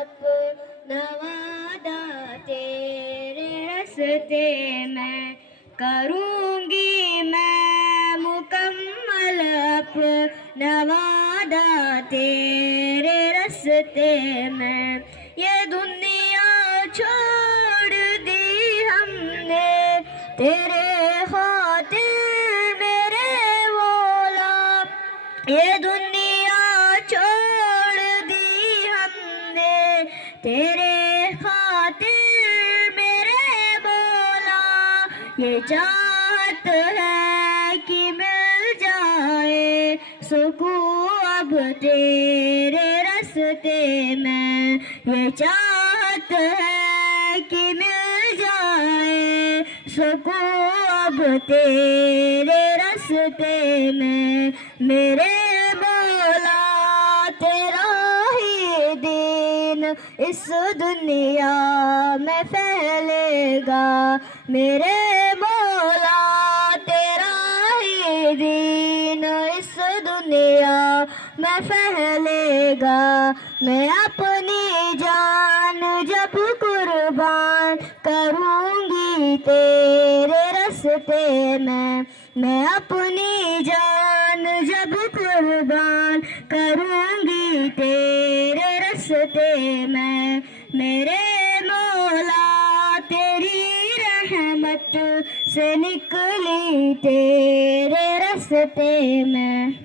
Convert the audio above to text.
अपना वादा तेरे रास्ते में करूँगी मैं मुकम्मल अपना वादा तेरे रास्ते में। ये दुनिया छोड़ दी हमने तेरे खातिर मेरे मौला। ये दुनिया छोड़ दी हमने तेरे खातिर मेरे मौला। ये चाहत है कि मिल जाए सुकून अब तेरे रास्ते में। ये चाहत है कि मिल जाए सुकून अब तेरे रास्ते में। मेरे मौला तेरा ही दीन इस दुनिया में फैलेगा। मेरे मौला तेरा ही दीन इस दुनिया में फैलेगा। मैं अपनी जान जब कुर्बान करूँगी तेरे रास्ते में। मैं अपनी जान जब कुर्बान करूँगी तेरे रास्ते में। मेरे मौला तेरी रहमत से निकली तेरे रास्ते में।